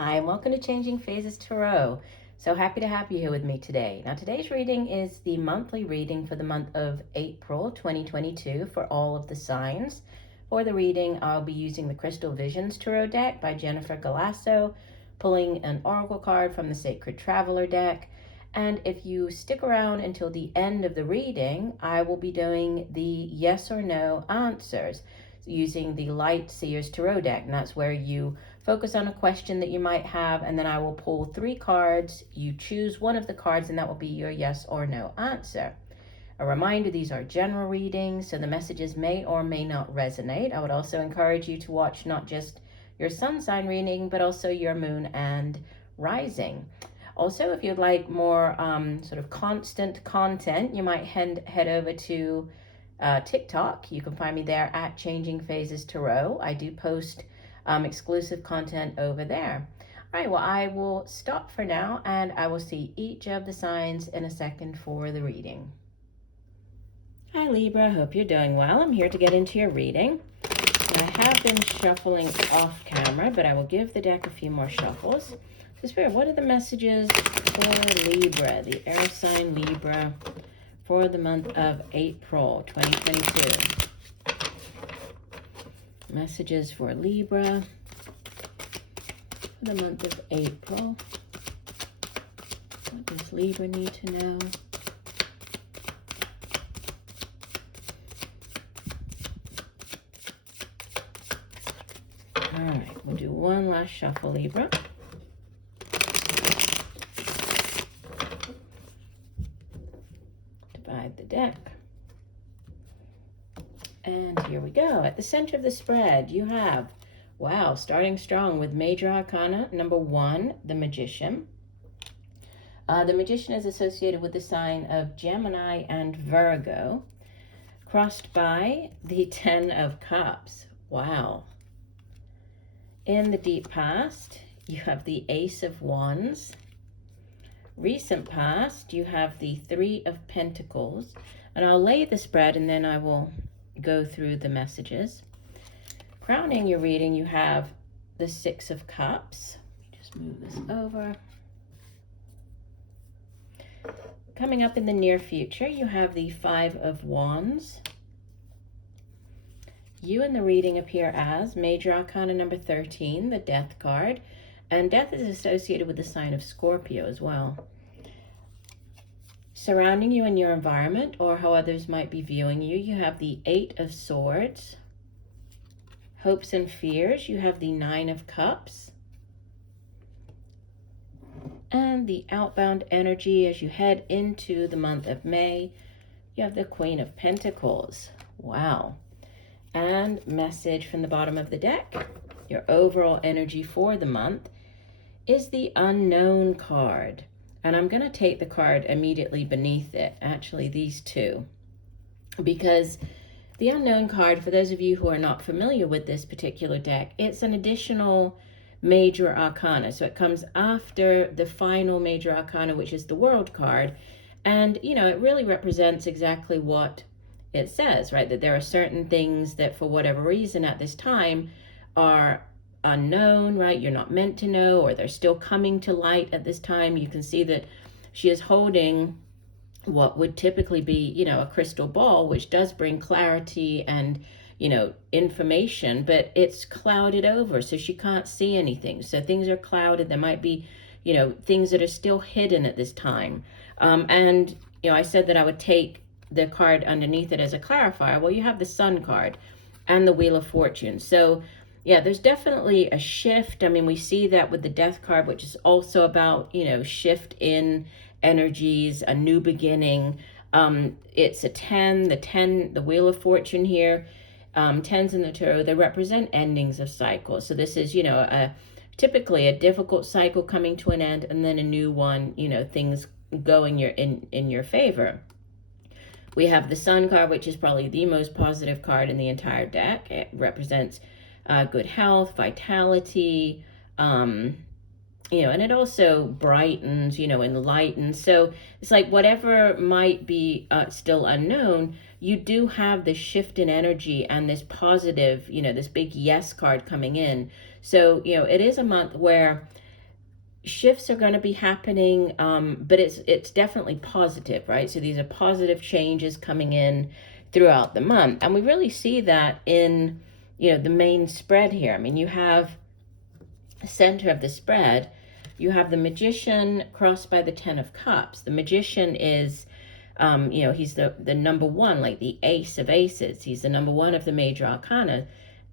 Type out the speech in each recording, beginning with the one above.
Hi, and welcome to Changing Phases Tarot. So happy to have you here with me today. Now, today's reading is the monthly reading for the month of April 2022 for all of the signs. For the reading, I'll be using the Crystal Visions Tarot deck by Jennifer Galasso, pulling an oracle card from the Sacred Traveler deck. And if you stick around until the end of the reading, I will be doing the yes or no answers using the Light Seers Tarot deck. And that's where you focus on a question that you might have, and then I will pull 3 cards. You choose one of the cards, and that will be your yes or no answer. A reminder, these are general readings, so the messages may or may not resonate. I would also encourage you to watch not just your sun sign reading, but also your moon and rising. Also, if you'd like more sort of constant content, you might head over to TikTok. You can find me there at Changing Phases Tarot. I do post exclusive content over there. All right, well, I will stop for now, and I will see each of the signs in a second for the reading. Hi, Libra. Hope you're doing well. I'm here to get into your reading. And I have been shuffling off camera, but I will give the deck a few more shuffles. So, Spirit, what are the messages for Libra, the air sign Libra, for the month of April 2022? Messages for Libra for the month of April. What does Libra need to know? All right, we'll do one last shuffle, Libra. Divide the deck. And here we go. At the center of the spread, you have, wow, starting strong with Major Arcana number 1, the Magician. The Magician is associated with the sign of Gemini and Virgo, crossed by the 10 of Cups. Wow. In the deep past, you have the Ace of Wands. Recent past, you have the 3 of Pentacles. And I'll lay the spread, and then I will go through the messages. Crowning your reading, you have the 6 of Cups. Let me just move this over. Coming up in the near future, you have the 5 of Wands. You in the reading appear as Major Arcana number 13, the Death card. And death is associated with the sign of Scorpio as well. Surrounding you in your environment, or how others might be viewing you, you have the 8 of Swords. Hopes and fears, you have the 9 of Cups. And the outbound energy as you head into the month of May, you have the Queen of Pentacles. Wow. And message from the bottom of the deck, your overall energy for the month is the Unknown card. And I'm going to take the card immediately beneath it, actually these two, because the Unknown card, for those of you who are not familiar with this particular deck, it's an additional Major Arcana. So it comes after the final Major Arcana, which is the World card. And, you know, it really represents exactly what it says, right? That there are certain things that for whatever reason at this time are unknown, right? You're not meant to know, or they're still coming to light at this time. You can see that she is holding what would typically be, you know, a crystal ball, which does bring clarity and, you know, information, but it's clouded over, so she can't see anything. So things are clouded. There might be, you know, things that are still hidden at this time. And, you know, I said that I would take the card underneath it as a clarifier. Well, you have the Sun card and the Wheel of Fortune. So yeah, there's definitely a shift. I mean, we see that with the Death card, which is also about, you know, shift in energies, a new beginning. It's a 10, the Wheel of Fortune here. 10s in the tarot, they represent endings of cycles. So this is, you know, typically a difficult cycle coming to an end, and then a new one, you know, things going in your favor. We have the Sun card, which is probably the most positive card in the entire deck. It represents good health, vitality, you know, and it also brightens, you know, enlightens. So it's like whatever might be still unknown, you do have this shift in energy and this positive, you know, this big yes card coming in. So, you know, it is a month where shifts are going to be happening, but it's definitely positive, right? So these are positive changes coming in throughout the month, and we really see that in, you know, the main spread here. I mean, you have the center of the spread, you have the Magician crossed by the Ten of Cups. The Magician is, you know, he's the number one, like the ace of aces. He's the number one of the major arcana.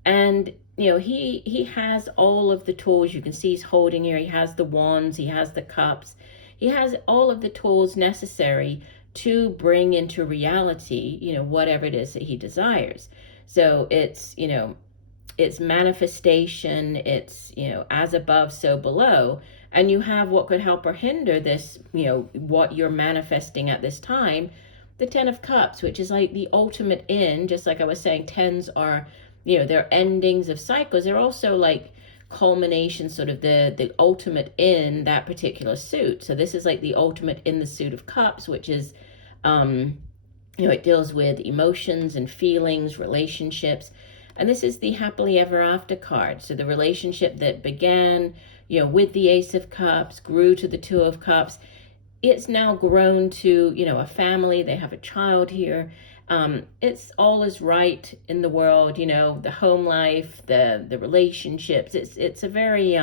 And, you know, he has all of the tools. You can see he's holding here. He has the wands. He has the cups. He has all of the tools necessary to bring into reality, you know, whatever it is that he desires. So it's, you know, it's manifestation, it's, you know, as above, so below. And you have what could help or hinder this, you know, what you're manifesting at this time, the Ten of Cups, which is like the ultimate end. Just like I was saying, tens are, you know, they're endings of cycles. They're also like culmination, sort of the ultimate in that particular suit. So this is like the ultimate in the suit of cups, which is, you know, it deals with emotions and feelings, relationships. And this is the happily ever after card. So the relationship that began, you know, with the Ace of Cups, grew to the Two of Cups. It's now grown to, you know, a family. They have a child here. It's all is right in the world, you know, the home life, the relationships. It's a very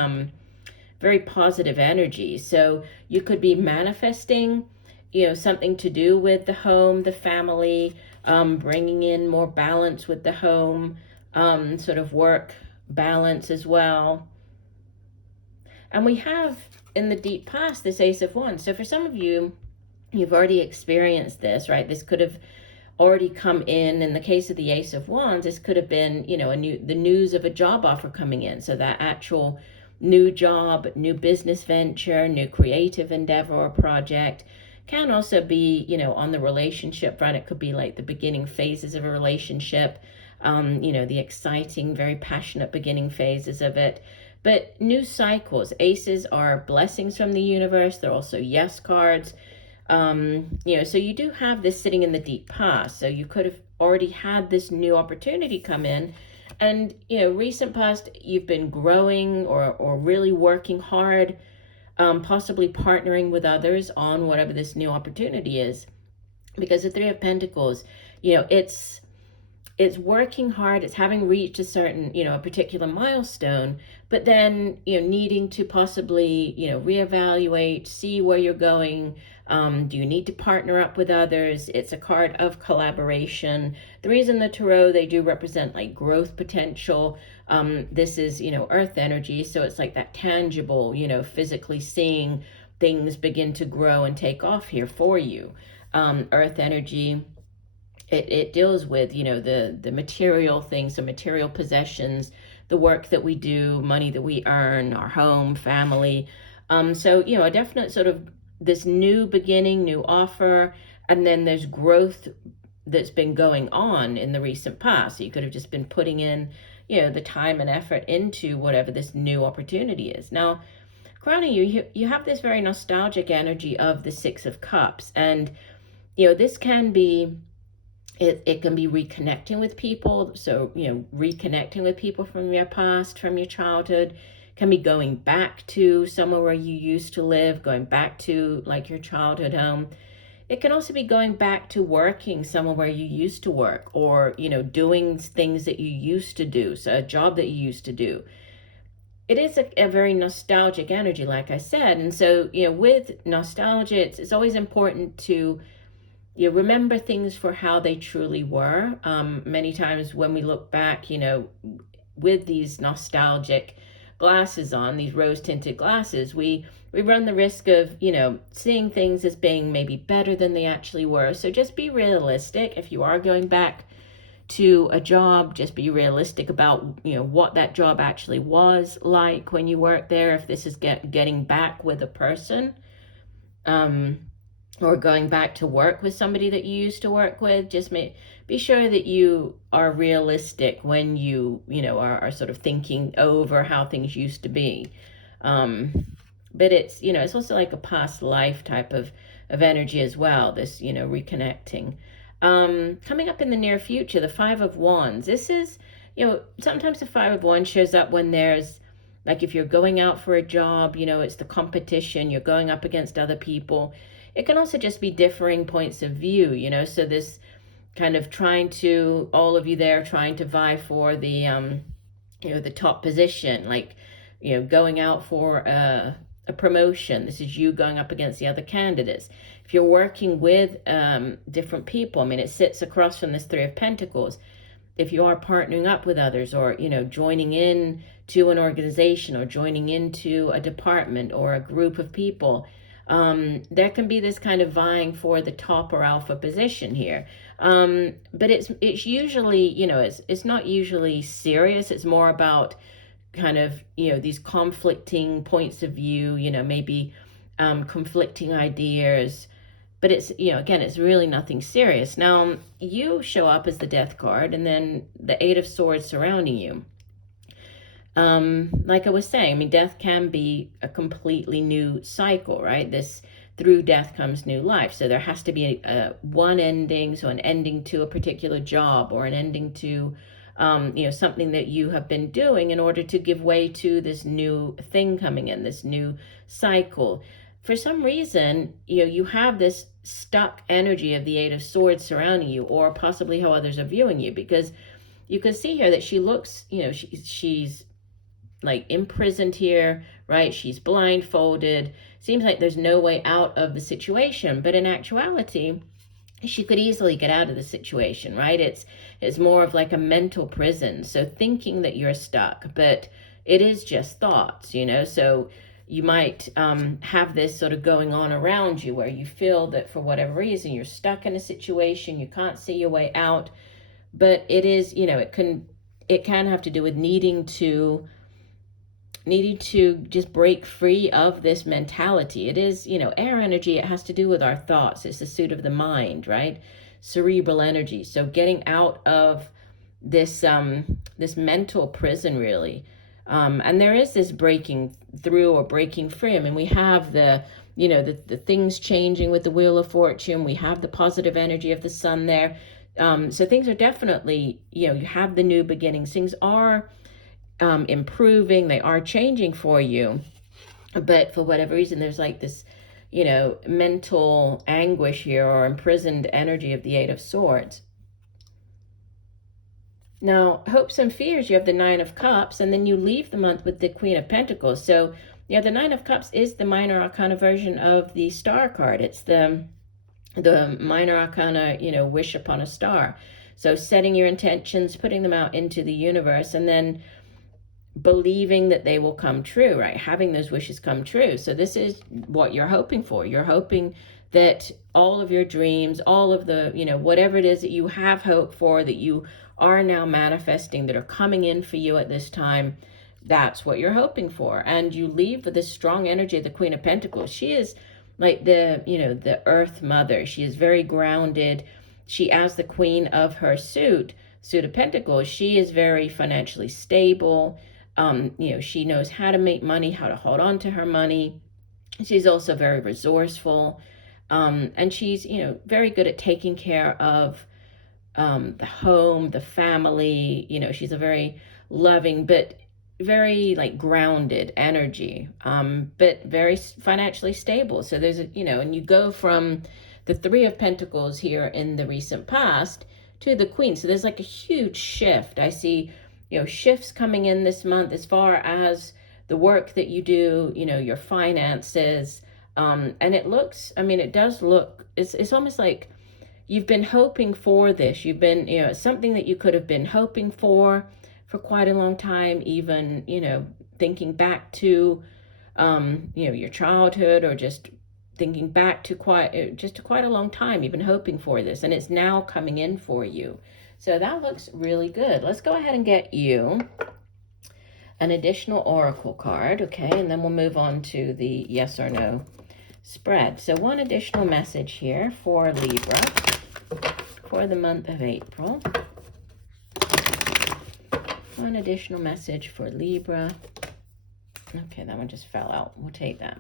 very positive energy. So you could be manifesting, you know, something to do with the home, the family, bringing in more balance with the home, sort of work balance as well. And we have in the deep past this Ace of Wands. So for some of you, you've already experienced this, right? This could have already come in the case of the Ace of Wands, this could have been, you know, the news of a job offer coming in. So that actual new job, new business venture, new creative endeavor or project. Can also be, you know, on the relationship front. It could be like the beginning phases of a relationship, you know, the exciting, very passionate beginning phases of it. But new cycles. Aces are blessings from the universe. They're also yes cards. You know, so you do have this sitting in the deep past. So you could have already had this new opportunity come in. And, you know, recent past, you've been growing or really working hard, possibly partnering with others on whatever this new opportunity is. Because the Three of Pentacles, you know, it's working hard, it's having reached a certain, you know, a particular milestone, but then, you know, needing to possibly, you know, reevaluate, see where you're going. Do you need to partner up with others? It's a card of collaboration. The reason the Tarot, they do represent like growth potential. This is, you know, earth energy. So it's like that tangible, you know, physically seeing things begin to grow and take off here for you. Earth energy, it deals with, you know, the material things, the material possessions, the work that we do, money that we earn, our home, family. So, you know, a definite sort of this new beginning, new offer, and then there's growth that's been going on in the recent past. So you could have just been putting in, you know, the time and effort into whatever this new opportunity is. Now, crowning you have this very nostalgic energy of the Six of Cups. And, you know, this can be, it can be reconnecting with people. So, you know, reconnecting with people from your past, from your childhood. Can be going back to somewhere where you used to live, going back to like your childhood home. It can also be going back to working somewhere where you used to work, or, you know, doing things that you used to do, so a job that you used to do. It is a very nostalgic energy, like I said. And so, you know, with nostalgia, it's always important to, you remember things for how they truly were. Many times when we look back, you know, with these nostalgic glasses on, these rose-tinted glasses, we run the risk of, you know, seeing things as being maybe better than they actually were. So just be realistic. If you are going back to a job, just be realistic about, you know, what that job actually was like when you worked there. If this is getting back with a person, or going back to work with somebody that you used to work with, just be sure that you are realistic when you know, are sort of thinking over how things used to be. But it's, you know, it's also like a past life type of energy as well, this, you know, reconnecting. Coming up in the near future, the Five of Wands. This is, you know, sometimes the Five of Wands shows up when there's Like if you're going out for a job, you know, it's the competition, you're going up against other people. It can also just be differing points of view, you know, so this kind of trying to, all of you there trying to vie for the, you know, the top position, like, you know, going out for a promotion. This is you going up against the other candidates. If you're working with different people, I mean, it sits across from this Three of Pentacles. If you are partnering up with others, or, you know, joining in to an organization, or joining into a department or a group of people, there can be this kind of vying for the top or alpha position here. But it's usually, you know, it's not usually serious. It's more about kind of, you know, these conflicting points of view, you know, maybe conflicting ideas. But it's, you know, again, it's really nothing serious. Now, you show up as the Death card, and then the Eight of Swords surrounding you. Like I was saying, I mean, death can be a completely new cycle, right? This, through death comes new life. So there has to be one ending, so an ending to a particular job, or an ending to, you know, something that you have been doing in order to give way to this new thing coming in, this new cycle. For some reason, you know, you have this stuck energy of the Eight of Swords surrounding you, or possibly how others are viewing you, because you can see here that she looks, you know, she's like imprisoned here, right? She's blindfolded. Seems like there's no way out of the situation, but in actuality, she could easily get out of the situation, right? It's more of like a mental prison. So thinking that you're stuck, but it is just thoughts, you know? So you might have this sort of going on around you, where you feel that for whatever reason you're stuck in a situation, you can't see your way out. But it is, you know, it can have to do with needing to just break free of this mentality. It is, you know, air energy. It has to do with our thoughts. It's the suit of the mind, right? Cerebral energy. So getting out of this this mental prison, really. And there is this breaking through or breaking free. I mean, we have the, you know, the things changing with the Wheel of Fortune. We have the positive energy of the sun there. So things are definitely, you know, you have the new beginnings. Things are improving. They are changing for you. But for whatever reason, there's like this, you know, mental anguish here, or imprisoned energy of the Eight of Swords. Now, hopes and fears, you have the Nine of Cups, and then you leave the month with the Queen of Pentacles. So, yeah, the Nine of Cups is the minor arcana version of the Star card. It's the minor arcana, you know, wish upon a star. So setting your intentions, putting them out into the universe, and then believing that they will come true, right? Having those wishes come true. So this is what you're hoping for. You're hoping that all of your dreams, all of the, you know, whatever it is that you have hope for, that you are now manifesting, that are coming in for you at this time, that's what you're hoping for. And you leave with this strong energy of the Queen of Pentacles. She is like the, you know, the earth mother. She is very grounded. She, as the queen of her suit of Pentacles, she is very financially stable. You know, she knows how to make money, how to hold on to her money. She's also very resourceful. And she's, you know, very good at taking care of the home, the family. You know, she's a very loving, but very like grounded energy, but very financially stable. So there's a, you know, and you go from the Three of Pentacles here in the recent past to the Queen. So there's like a huge shift. I see, you know, shifts coming in this month as far as the work that you do, you know, your finances. And it looks, I mean, it does look, it's almost like you've been hoping for this. You've been, you know, something that you could have been hoping for quite a long time, even, you know, thinking back to, you know, your childhood, or just thinking back to quite a long time. You've been hoping for this, and it's now coming in for you. So that looks really good. Let's go ahead and get you an additional oracle card, okay? And then we'll move on to the yes or no spread. So one additional message here for Libra for the month of April. One additional message for Libra. Okay, that one just fell out. We'll take that.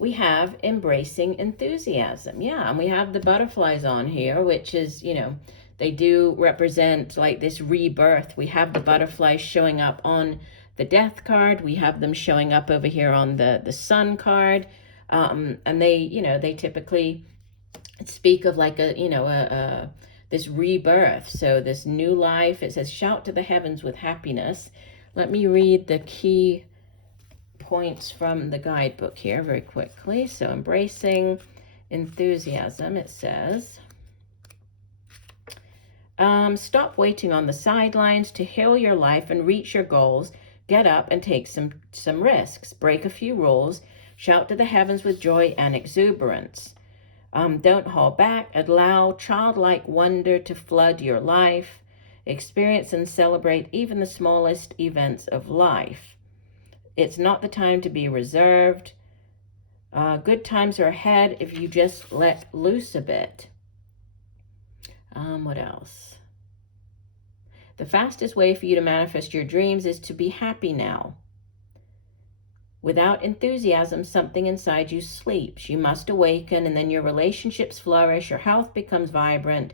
We have embracing enthusiasm. Yeah, and we have the butterflies on here, which is, you know, they do represent like this rebirth. We have the butterflies showing up on the Death card. We have them showing up over here on the Sun card. And they typically speak of like this rebirth. So this new life. It says, shout to the heavens with happiness. Let me read the key points from the guidebook here very quickly. So embracing enthusiasm, it says, stop waiting on the sidelines to heal your life and reach your goals. Get up and take some risks. Break a few rules. Shout to the heavens with joy and exuberance. Don't hold back. Allow childlike wonder to flood your life. Experience and celebrate even the smallest events of life. It's not the time to be reserved. Good times are ahead if you just let loose a bit. What else? The fastest way for you to manifest your dreams is to be happy now. Without enthusiasm, something inside you sleeps. You must awaken, and then your relationships flourish, your health becomes vibrant,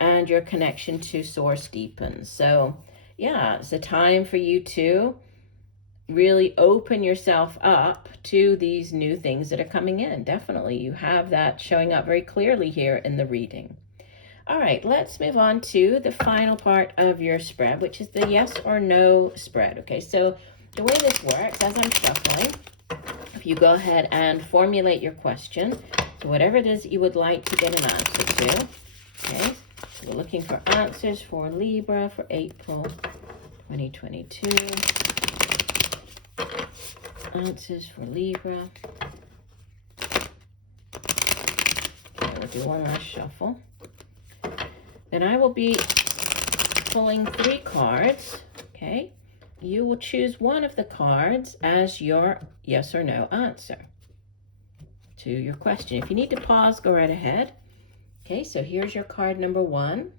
and your connection to Source deepens. So, yeah, it's a time for you to really open yourself up to these new things that are coming in. Definitely, you have that showing up very clearly here in the reading. All right, let's move on to the final part of your spread, which is the yes or no spread. Okay, so the way this works, as I'm shuffling, if you go ahead and formulate your question, so whatever it is you would like to get an answer to, okay, so we're looking for answers for Libra for April 2022. Answers for Libra. Okay, we'll do one last shuffle. Then I will be pulling 3 cards, okay? You will choose one of the cards as your yes or no answer to your question. If you need to pause, go right ahead. Okay, so here's your card number 1.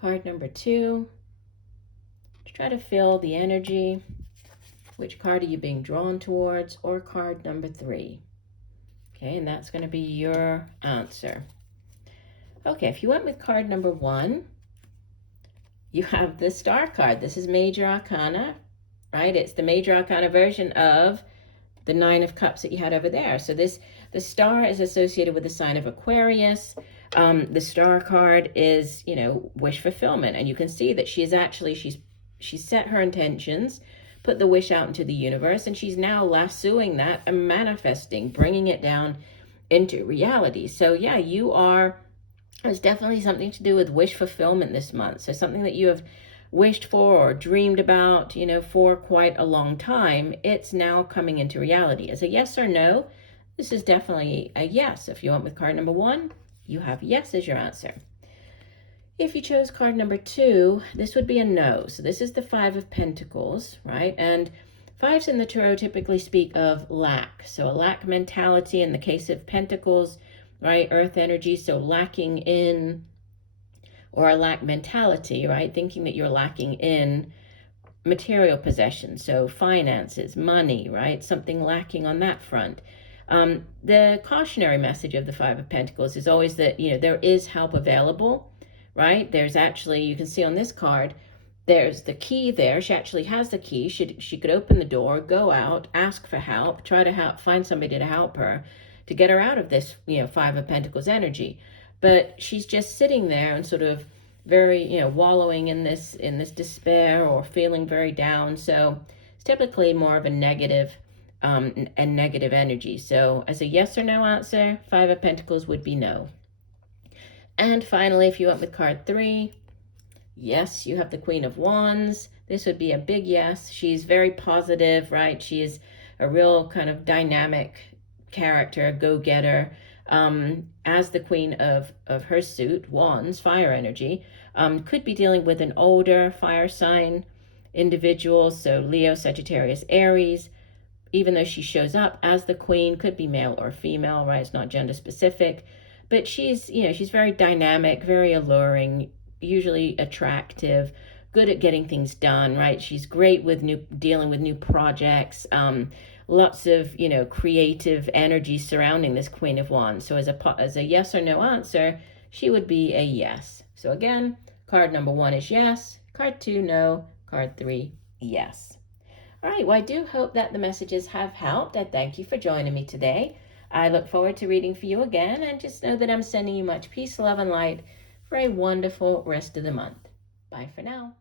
Card number 2. Try to feel the energy. Which card are you being drawn towards? Or card number 3. Okay, and that's going to be your answer. Okay, if you went with card number 1, you have the Star card. This is Major Arcana, right? It's the Major Arcana version of the 9 of Cups that you had over there. So the Star is associated with the sign of Aquarius. The Star card is, wish fulfillment. And you can see that she's set her intentions, put the wish out into the universe, and she's now lassoing that and manifesting, bringing it down into reality. So yeah, there's definitely something to do with wish fulfillment this month. So something that you have wished for or dreamed about, for quite a long time, it's now coming into reality. As a yes or no, this is definitely a yes. If you went with card number 1, you have yes as your answer. If you chose card number 2, this would be a no. So this is the 5 of Pentacles, right? And 5s in the tarot typically speak of lack. So a lack mentality in the case of Pentacles, right? Earth energy, so lacking in, or a lack mentality, right? Thinking that you're lacking in material possessions, so finances, money, right? Something lacking on that front. The cautionary message of the 5 of Pentacles is always that, there is help available, right? There's actually, you can see on this card, there's the key there. She actually has the key. She could open the door, go out, ask for help, try to find somebody to help her, to get her out of this, 5 of Pentacles energy. But she's just sitting there and sort of very, wallowing in this despair or feeling very down. So it's typically more of a negative energy. So as a yes or no answer, 5 of Pentacles would be no. And finally, if you went with card 3, yes, you have the Queen of Wands. This would be a big yes. She's very positive, right? She is a real kind of dynamic character, a go-getter. As the Queen of her suit, Wands, fire energy, could be dealing with an older fire sign individual, so Leo, Sagittarius, Aries. Even though she shows up as the Queen, could be male or female, right? It's not gender specific. But she's very dynamic, very alluring, usually attractive, good at getting things done, right? She's great with dealing with new projects, lots of, creative energy surrounding this Queen of Wands. So as a yes or no answer, she would be a yes. So again, card number 1 is yes, Card 2, no. Card 3, yes. All right, well, I do hope that the messages have helped. I thank you for joining me today. I look forward to reading for you again, and just know that I'm sending you much peace, love, and light for a wonderful rest of the month. Bye for now.